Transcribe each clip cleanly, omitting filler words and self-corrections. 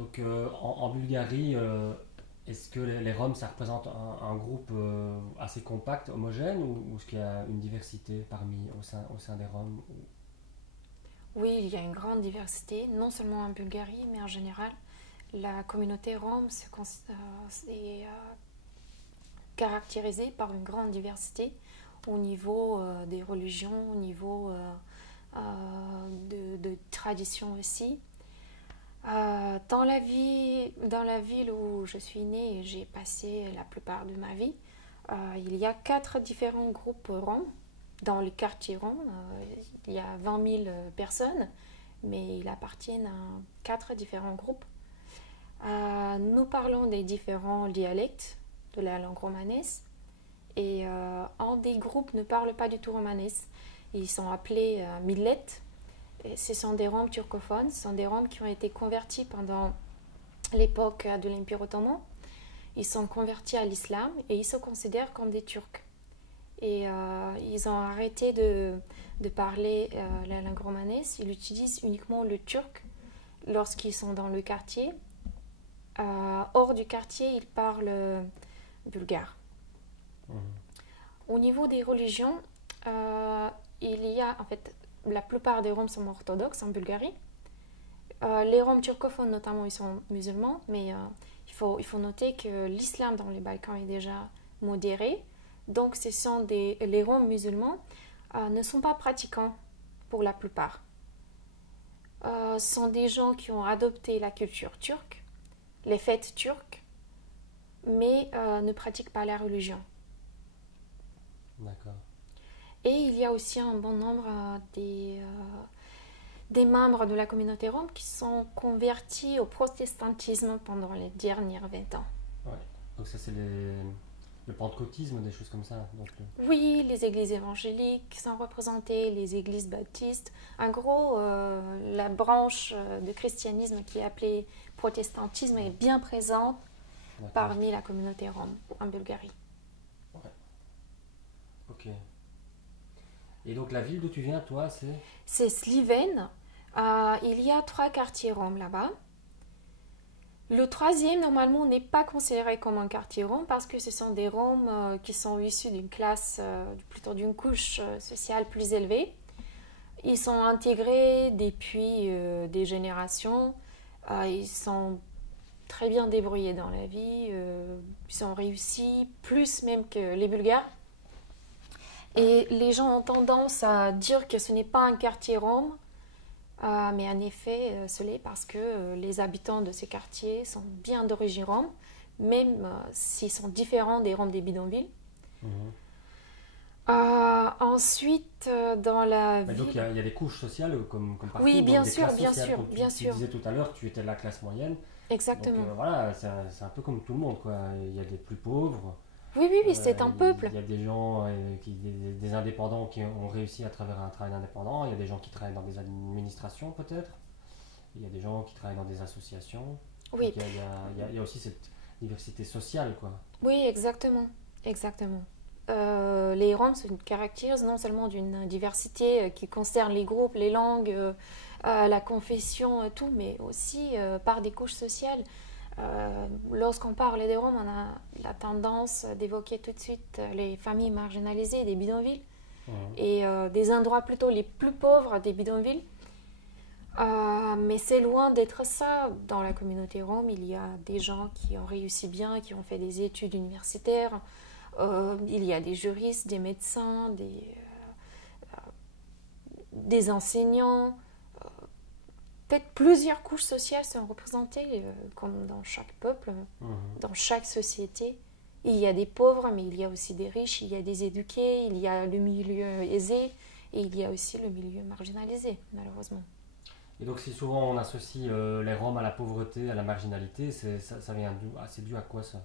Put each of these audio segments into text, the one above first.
Donc en Bulgarie, est-ce que les Roms, ça représente un groupe assez compact, homogène, ou est-ce qu'il y a une diversité au sein des Roms? Oui, il y a une grande diversité, non seulement en Bulgarie, mais en général. La communauté rome est caractérisée par une grande diversité au niveau des religions, au niveau de traditions aussi. Dans la ville où je suis née et j'ai passé la plupart de ma vie, il y a quatre différents groupes roms. Dans les quartiers roms, il y a 20 000 personnes, mais ils appartiennent à quatre différents groupes. Nous parlons des différents dialectes de la langue romanesque et un des groupes ne parle pas du tout romanesque. Ils sont appelés millet. Et ce sont des Roms turcophones, ce sont des Roms qui ont été convertis pendant l'époque de l'Empire ottoman. Ils sont convertis à l'islam et ils se considèrent comme des Turcs. Et ils ont arrêté de parler la langue romanesque. Ils utilisent uniquement le turc lorsqu'ils sont dans le quartier. Hors du quartier, ils parlent bulgare. Mhm. Au niveau des religions, il y a en fait la plupart des Roms sont orthodoxes en Bulgarie. Les Roms turcophones notamment, ils sont musulmans, mais il faut noter que l'islam dans les Balkans est déjà modéré. Donc les Roms musulmans ne sont pas pratiquants pour la plupart. Ce sont des gens qui ont adopté la culture turque, les fêtes turques, mais ne pratiquent pas la religion. D'accord. Et il y a aussi un bon nombre des membres de la communauté rome qui sont convertis au protestantisme pendant les dernières 20 ans. Ouais. Donc ça, c'est le pentecôtisme, des choses comme ça. Oui, les églises évangéliques sont représentées, les églises baptistes. En gros, la branche de christianisme qui est appelée protestantisme est Ouais. bien présente D'accord. parmi la communauté rome en Bulgarie. Ouais. Ok. Et donc la ville d'où tu viens, toi, c'est... C'est Sliven. Il y a trois quartiers roms là-bas. Le troisième, normalement, n'est pas considéré comme un quartier rome parce que ce sont des roms qui sont issus d'une classe, plutôt d'une couche sociale plus élevée. Ils sont intégrés depuis des générations. Ils sont très bien débrouillés dans la vie. Ils sont réussis, plus même que les Bulgares. Et les gens ont tendance à dire que ce n'est pas un quartier rome, mais en effet, ce l'est parce que les habitants de ces quartiers sont bien d'origine rome, même s'ils sont différents des roms des bidonvilles. Mhm. Ensuite, dans la Mais donc ville... il y a des couches sociales comme Oui, partout, donc bien des sûr, classes bien sociales. sûr, Donc bien tu sûr. disais tout à l'heure, tu étais de la classe moyenne. Donc Exactement. voilà, c'est un peu comme tout le monde, quoi. Il y a des plus pauvres, Oui, oui, oui, c'est un peuple. il y a des gens, des indépendants qui ont réussi à travers un travail d'indépendant. Il y a des gens qui travaillent dans des administrations peut-être. Il y a des gens qui travaillent dans des associations. Donc Oui, il y a aussi cette diversité sociale, quoi. oui, exactement. Exactement. Les Roms se caractérisent non seulement d'une diversité qui concerne les groupes, les langues, la confession et tout, mais aussi par des couches sociales. Lorsqu'on parle des Roms, on a la tendance d'évoquer tout de suite les familles marginalisées des bidonvilles Mhm. et des endroits plutôt les plus pauvres des bidonvilles. Mais c'est loin d'être ça. Dans la communauté rome, il y a des gens qui ont réussi bien, qui ont fait des études universitaires. Il y a des juristes, des médecins, des enseignants. Peut-être plusieurs couches sociales sont représentées, comme dans chaque peuple, Mhm. dans chaque société. Il y a des pauvres, mais il y a aussi des riches, il y a des éduqués, il y a le milieu aisé, et il y a aussi le milieu marginalisé, malheureusement. Et donc si souvent on associe les Roms à la pauvreté, à la marginalité, ça vient c'est dû à quoi ça?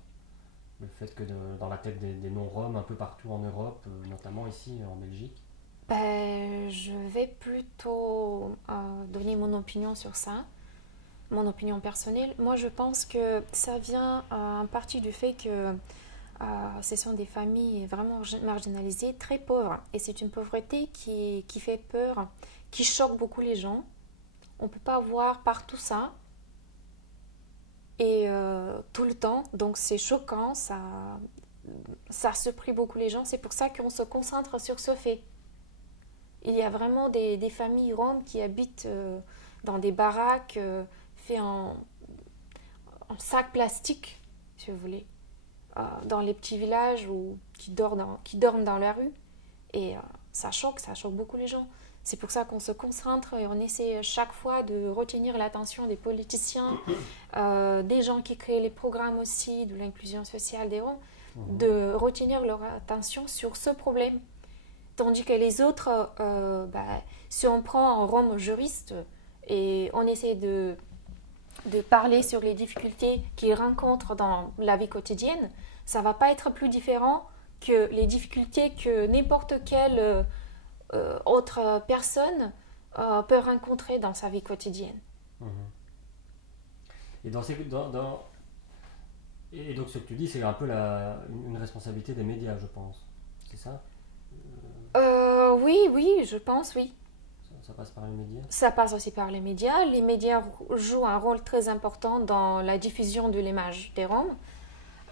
Le fait que dans la tête des non-Roms, un peu partout en Europe, notamment ici en Belgique. Ben, je vais plutôt donner mon opinion sur ça, mon opinion personnelle. Moi, je pense que ça vient en partie du fait que ce sont des familles vraiment marginalisées, très pauvres. Et c'est une pauvreté qui fait peur, qui choque beaucoup les gens. On ne peut pas voir partout ça. et tout le temps. Donc c'est choquant, ça surprit beaucoup les gens. C'est pour ça qu'on se concentre sur ce fait. Il y a vraiment des familles roms qui habitent dans des baraques faites en sac plastique, si vous voulez, dans les petits villages qui dorment dans la rue. Et ça choque beaucoup les gens. C'est pour ça qu'on se concentre et on essaie chaque fois de retenir l'attention des politiciens, des gens qui créent les programmes aussi de l'inclusion sociale des Roms, de retenir leur attention sur ce problème. Tandis que les autres, si on prend un Rome juriste et on essaie de parler sur les difficultés qu'ils rencontrent dans la vie quotidienne, ça ne va pas être plus différent que les difficultés que n'importe quelle autre personne peut rencontrer dans sa vie quotidienne. Et, et donc ce que tu dis, c'est un peu une responsabilité des médias, je pense. C'est ça? Oui, je pense, oui. Ça passe par les médias? Ça passe aussi par les médias. Les médias jouent un rôle très important dans la diffusion de l'image des Roms.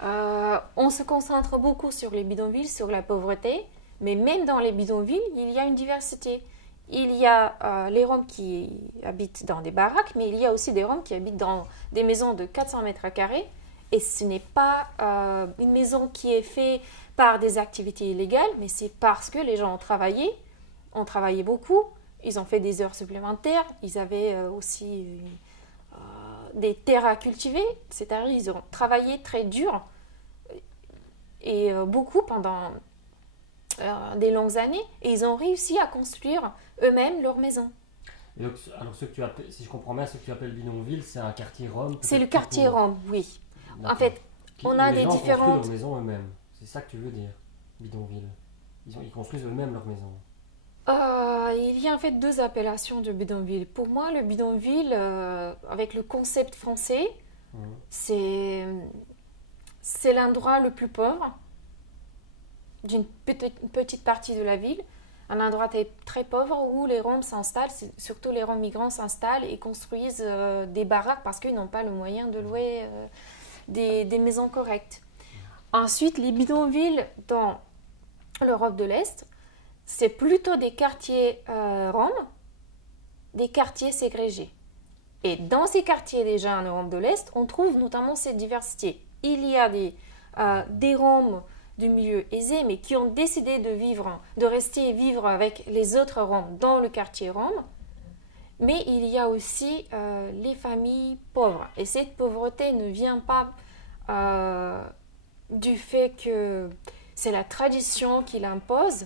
On se concentre beaucoup sur les bidonvilles, sur la pauvreté, mais même dans les bidonvilles, il y a une diversité. Il y a les Roms qui habitent dans des baraques, mais il y a aussi des Roms qui habitent dans des maisons de 400 mètres carrés. Et ce n'est pas une maison qui est faite par des activités illégales, mais c'est parce que les gens ont travaillé beaucoup, ils ont fait des heures supplémentaires, ils avaient aussi des terres à cultiver, c'est-à-dire ils ont travaillé très dur et beaucoup pendant des longues années, et ils ont réussi à construire eux-mêmes leur maison. Et donc, alors si je comprends bien, ce que tu appelles bidonville, c'est un quartier Rome? C'est le quartier Rome, oui. En fait, on a des différentes... Les gens construisent leur maison eux-mêmes, c'est ça que tu veux dire, bidonville. Ils construisent eux-mêmes leur maison. Il y a en fait deux appellations de bidonville. Pour moi, le bidonville, avec le concept français, c'est l'endroit le plus pauvre d'une petite partie de la ville. Un endroit très pauvre où les Roms s'installent, surtout les Roms migrants s'installent et construisent des baraques parce qu'ils n'ont pas le moyen de louer des maisons correctes. Ensuite, les bidonvilles dans l'Europe de l'Est, c'est plutôt des quartiers roms, des quartiers ségrégés. Et dans ces quartiers déjà en Europe de l'Est, on trouve notamment cette diversité. Il y a des Roms du milieu aisé, mais qui ont décidé de rester vivre avec les autres Roms dans le quartier Rom. Mais il y a aussi les familles pauvres. Et cette pauvreté ne vient pas du fait que c'est la tradition qui l'impose,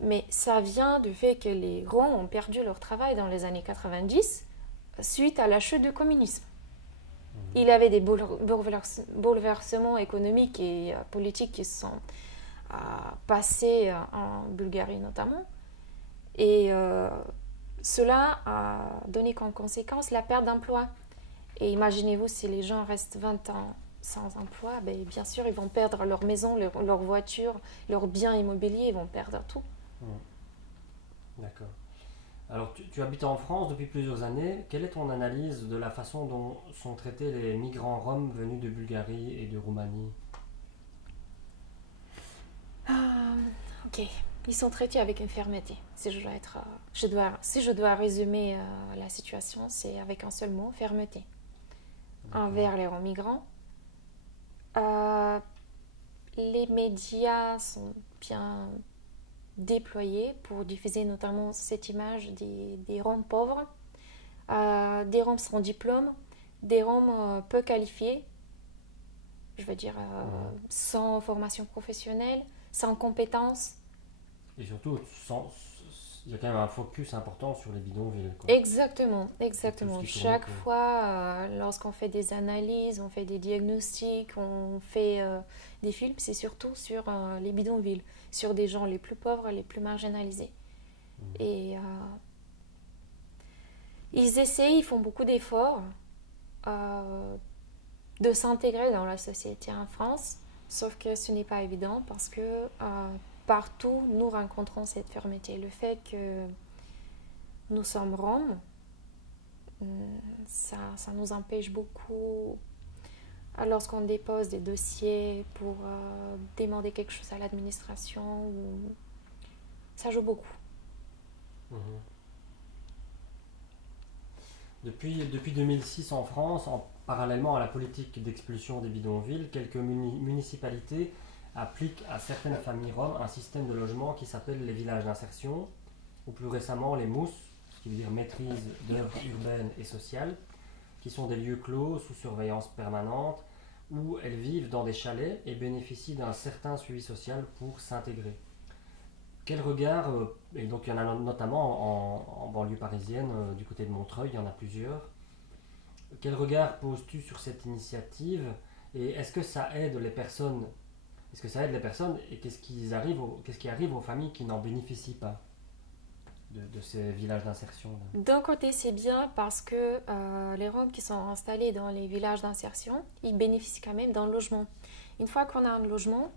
mais ça vient du fait que les Roms ont perdu leur travail dans les années 90 suite à la chute du communisme. Il y avait des bouleversements économiques et politiques qui se sont passés en Bulgarie notamment. Et cela a donné comme conséquence la perte d'emploi. Et imaginez-vous, si les gens restent 20 ans sans emploi, bien sûr, ils vont perdre leur maison, leur voiture, leurs biens immobiliers, ils vont perdre tout. D'accord. Alors, tu habites en France depuis plusieurs années. Quelle est ton analyse de la façon dont sont traités les migrants roms venus de Bulgarie et de Roumanie? Ok. Ils sont traités avec une fermeté. Si je dois résumer la situation, c'est avec un seul mot, fermeté. Envers les Roms migrants. Les médias sont bien déployés pour diffuser notamment cette image des Roms pauvres, des Roms sans diplôme, des Roms peu qualifiés, je veux dire sans formation professionnelle, sans compétences. Et surtout, il y a quand même un focus important sur les bidonvilles. Exactement. Chaque fois, lorsqu'on fait des analyses, on fait des diagnostics, on fait des films, c'est surtout sur les bidonvilles, sur des gens les plus pauvres, les plus marginalisés. Et ils font beaucoup d'efforts de s'intégrer dans la société en France, sauf que ce n'est pas évident parce que partout, nous rencontrons cette fermeté. Le fait que nous sommes Roms, ça ça nous empêche beaucoup lorsqu'on dépose des dossiers pour demander quelque chose à l'administration. Ça joue beaucoup. Mhm. Depuis 2006 en France, parallèlement à la politique d'expulsion des bidonvilles, quelques municipalités appliquent à certaines familles roms un système de logement qui s'appelle les villages d'insertion, ou plus récemment les MOUS, ce qui veut dire maîtrise d'œuvres urbaines et sociales, qui sont des lieux clos sous surveillance permanente, où elles vivent dans des chalets et bénéficient d'un certain suivi social pour s'intégrer. Quel regard, et donc il y en a notamment en banlieue parisienne, du côté de Montreuil, il y en a plusieurs. Quel regard poses-tu sur cette initiative et est-ce que ça aide les personnes et qu'est-ce qui arrive aux familles qui n'en bénéficient pas de ces villages d'insertion là? D'un côté, c'est bien parce que les Roms qui sont installés dans les villages d'insertion, ils bénéficient quand même d'un logement. Une fois qu'on a un logement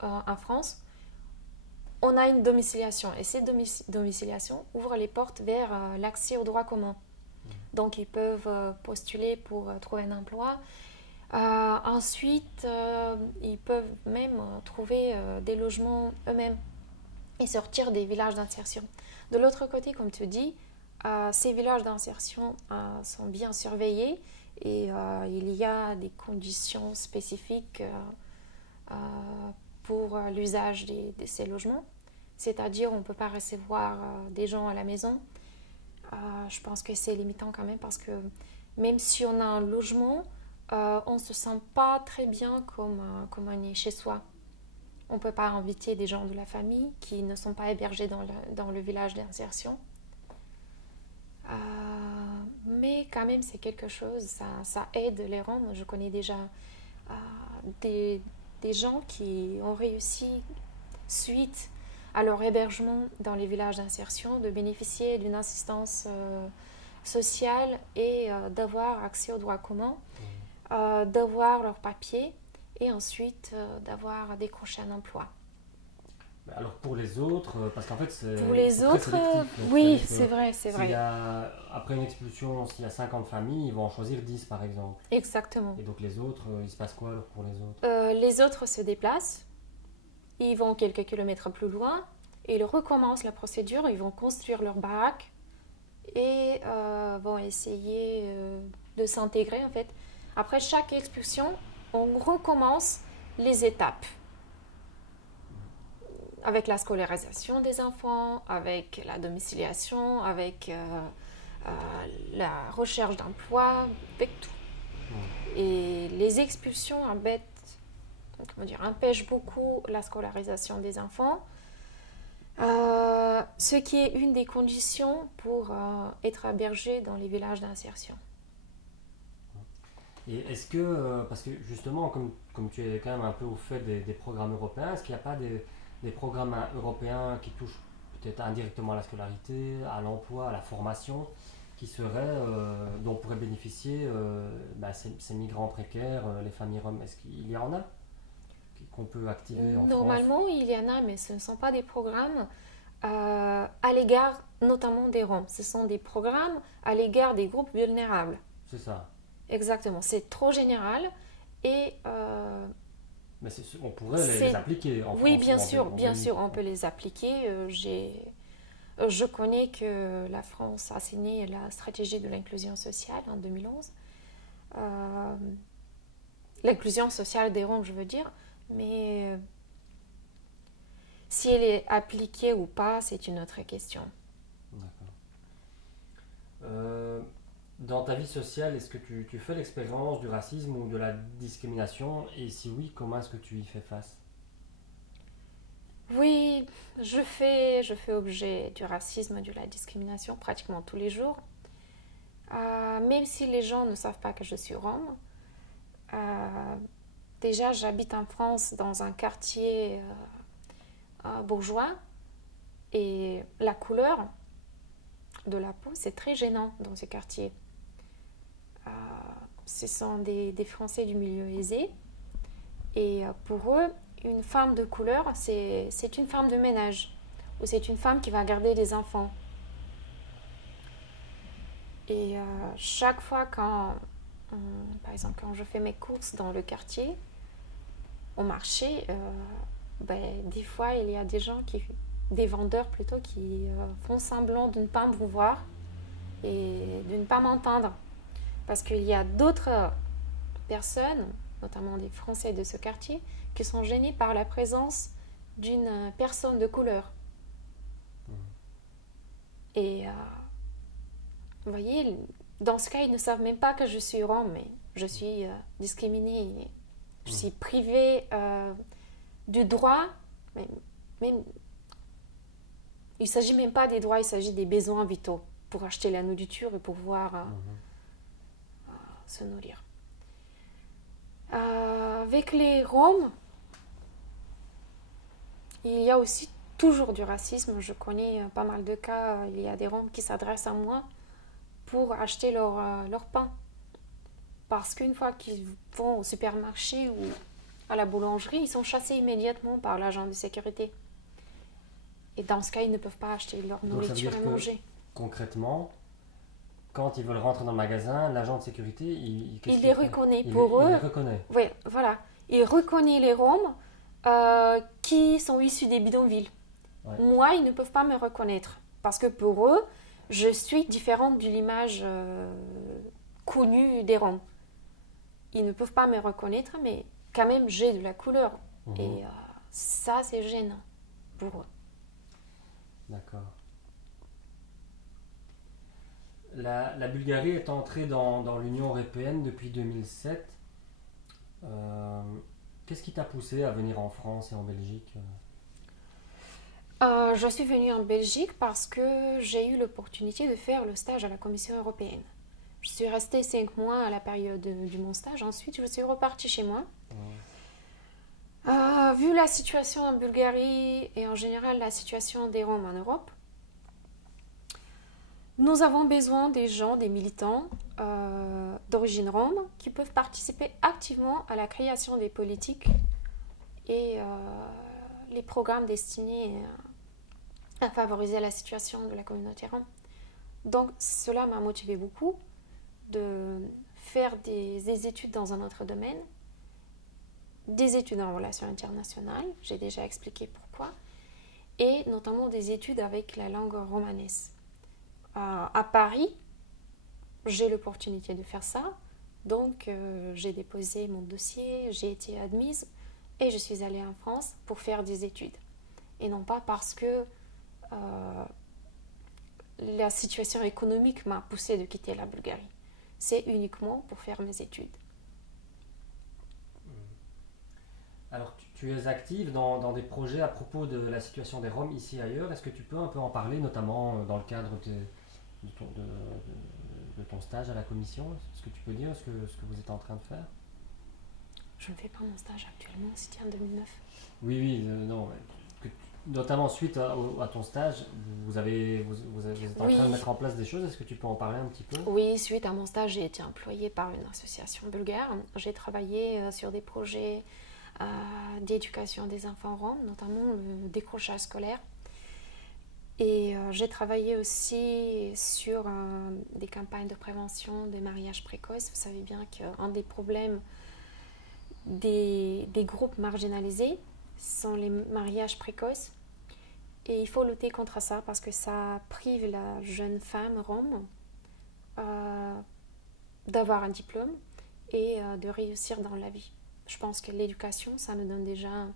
en France, on a une domiciliation et cette domiciliation ouvre les portes vers l'accès aux droits communs. Donc, ils peuvent postuler pour trouver un emploi. Ensuite, ils peuvent même trouver des logements eux-mêmes et sortir des villages d'insertion. De l'autre côté, comme tu dis, ces villages d'insertion sont bien surveillés et il y a des conditions spécifiques pour l'usage de ces logements. C'est-à-dire, on ne peut pas recevoir des gens à la maison. Je pense que c'est limitant quand même parce que même si on a un logement, on ne se sent pas très bien comme on est chez soi. On ne peut pas inviter des gens de la famille qui ne sont pas hébergés dans le village d'insertion. Mais quand même, c'est quelque chose, ça aide les Roms. Je connais déjà des gens qui ont réussi, suite à leur hébergement dans les villages d'insertion, de bénéficier d'une assistance sociale et d'avoir accès aux droits communs, d'avoir leurs papiers et ensuite d'avoir décroché un emploi. Alors pour les autres, parce qu'en fait c'est pour les très autres, sélectif, oui, c'est-à-dire c'est que vrai. après une expulsion, s'il y a 50 familles, ils vont en choisir 10 par exemple. Exactement. Et donc les autres, il se passe quoi alors pour les autres? Les autres se déplacent, ils vont quelques kilomètres plus loin, et ils recommencent la procédure, ils vont construire leur baraque et vont essayer de s'intégrer en fait. Après chaque expulsion, on recommence les étapes. Avec la scolarisation des enfants, avec la domiciliation, avec la recherche d'emploi, avec tout. Et les expulsions empêchent beaucoup la scolarisation des enfants, ce qui est une des conditions pour être hébergé dans les villages d'insertion. Et est-ce que, parce que justement, comme tu es quand même un peu au fait des programmes européens, est-ce qu'il n'y a pas des programmes européens qui touchent peut-être indirectement à la scolarité, à l'emploi, à la formation, dont pourraient bénéficier ces migrants précaires, les familles roms? Est-ce qu'il y en a qu'on peut activer en France? Normalement, il y en a, mais ce ne sont pas des programmes à l'égard notamment des Roms. Ce sont des programmes à l'égard des groupes vulnérables. C'est ça. Exactement, c'est trop général et... mais on pourrait les appliquer en France. Oui, bien sûr, on peut les appliquer. Je connais que la France a signé la stratégie de l'inclusion sociale en 2011. L'inclusion sociale des Roms, je veux dire, mais si elle est appliquée ou pas, c'est une autre question. D'accord. Dans ta vie sociale, est-ce que tu fais l'expérience du racisme ou de la discrimination? Et si oui, comment est-ce que tu y fais face? Oui, je fais objet du racisme et de la discrimination pratiquement tous les jours. Même si les gens ne savent pas que je suis Rome. Déjà, j'habite en France dans un quartier bourgeois et la couleur de la peau, c'est très gênant dans ce quartier. Ce sont des Français du milieu aisé et pour eux, une femme de couleur, c'est une femme de ménage ou c'est une femme qui va garder les enfants. Et chaque fois par exemple, quand je fais mes courses dans le quartier, au marché, des fois, il y a des vendeurs plutôt, qui font semblant de ne pas me voir et de ne pas m'entendre. Parce qu'il y a d'autres personnes, notamment des Français de ce quartier, qui sont gênés par la présence d'une personne de couleur. Et vous voyez, dans ce cas, ils ne savent même pas que je suis rom, mais je suis discriminée. Je suis privée du droit, mais il ne s'agit même pas des droits, il s'agit des besoins vitaux pour acheter la nourriture et pouvoir se nourrir. Avec les Roms, il y a aussi toujours du racisme. Je connais pas mal de cas. Il y a des Roms qui s'adressent à moi pour acheter leur pain. Parce qu'une fois qu'ils vont au supermarché ou à la boulangerie, ils sont chassés immédiatement par l'agent de sécurité. Et dans ce cas, ils ne peuvent pas acheter leur nourriture et manger. Concrètement, quand ils veulent rentrer dans le magasin, l'agent de sécurité, il les reconnaît. Il les reconnaît. Oui, voilà. Il reconnaît les Roms qui sont issus des bidonvilles. Ouais. Moi, ils ne peuvent pas me reconnaître. Parce que pour eux, je suis différente de l'image connue des Roms. Ils ne peuvent pas me reconnaître, mais quand même, j'ai de la couleur. Et ça, c'est gênant pour eux. D'accord. La Bulgarie est entrée dans l'Union européenne depuis 2007. Qu'est-ce qui t'a poussé à venir en France et en Belgique ? Je suis venue en Belgique parce que j'ai eu l'opportunité de faire le stage à la Commission européenne. Je suis restée 5 mois à la période de mon stage. Ensuite, je suis repartie chez moi. Vu la situation en Bulgarie et en général la situation des Roms en Europe, nous avons besoin des gens, des militants d'origine rome qui peuvent participer activement à la création des politiques et les programmes destinés à favoriser la situation de la communauté rome. Donc cela m'a motivé beaucoup de faire des études dans un autre domaine, des études en relations internationales, j'ai déjà expliqué pourquoi, et notamment des études avec la langue romanesque. À Paris, j'ai l'opportunité de faire ça, donc j'ai déposé mon dossier, j'ai été admise et je suis allée en France pour faire des études. Et non pas parce que la situation économique m'a poussée de quitter la Bulgarie. C'est uniquement pour faire mes études. Alors, tu es active dans des projets à propos de la situation des Roms ici et ailleurs. Est-ce que tu peux un peu en parler, notamment dans le cadre de ton stage à la commission ? Est-ce que tu peux dire ce que vous êtes en train de faire ? Je ne fais pas mon stage actuellement, c'était en 2009. Oui, non. Notamment suite à ton stage, vous êtes en train de mettre en place des choses. Est-ce que tu peux en parler un petit peu ? Oui, suite à mon stage, j'ai été employée par une association bulgare. J'ai travaillé sur des projets d'éducation des enfants roms, notamment le décrochage scolaire. Et j'ai travaillé aussi sur des campagnes de prévention des mariages précoces. Vous savez bien qu'un des problèmes des groupes marginalisés sont les mariages précoces. Et il faut lutter contre ça parce que ça prive la jeune femme rome d'avoir un diplôme et de réussir dans la vie. Je pense que l'éducation, ça nous donne déjà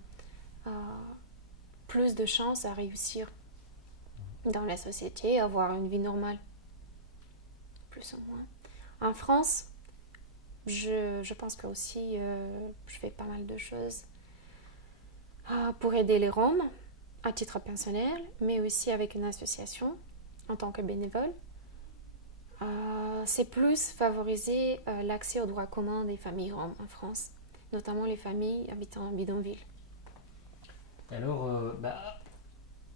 plus de chances à réussir dans la société, avoir une vie normale, plus ou moins. En France, je pense que aussi je fais pas mal de choses pour aider les Roms à titre personnel, mais aussi avec une association en tant que bénévole. C'est plus favoriser l'accès aux droits communs des familles roms en France, notamment les familles habitant en bidonville. Alors,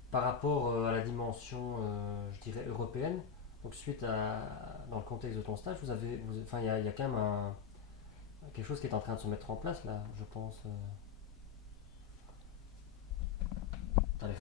par rapport à la dimension, je dirais, européenne, donc dans le contexte de ton stage, il y a quand même quelque chose qui est en train de se mettre en place là, je pense.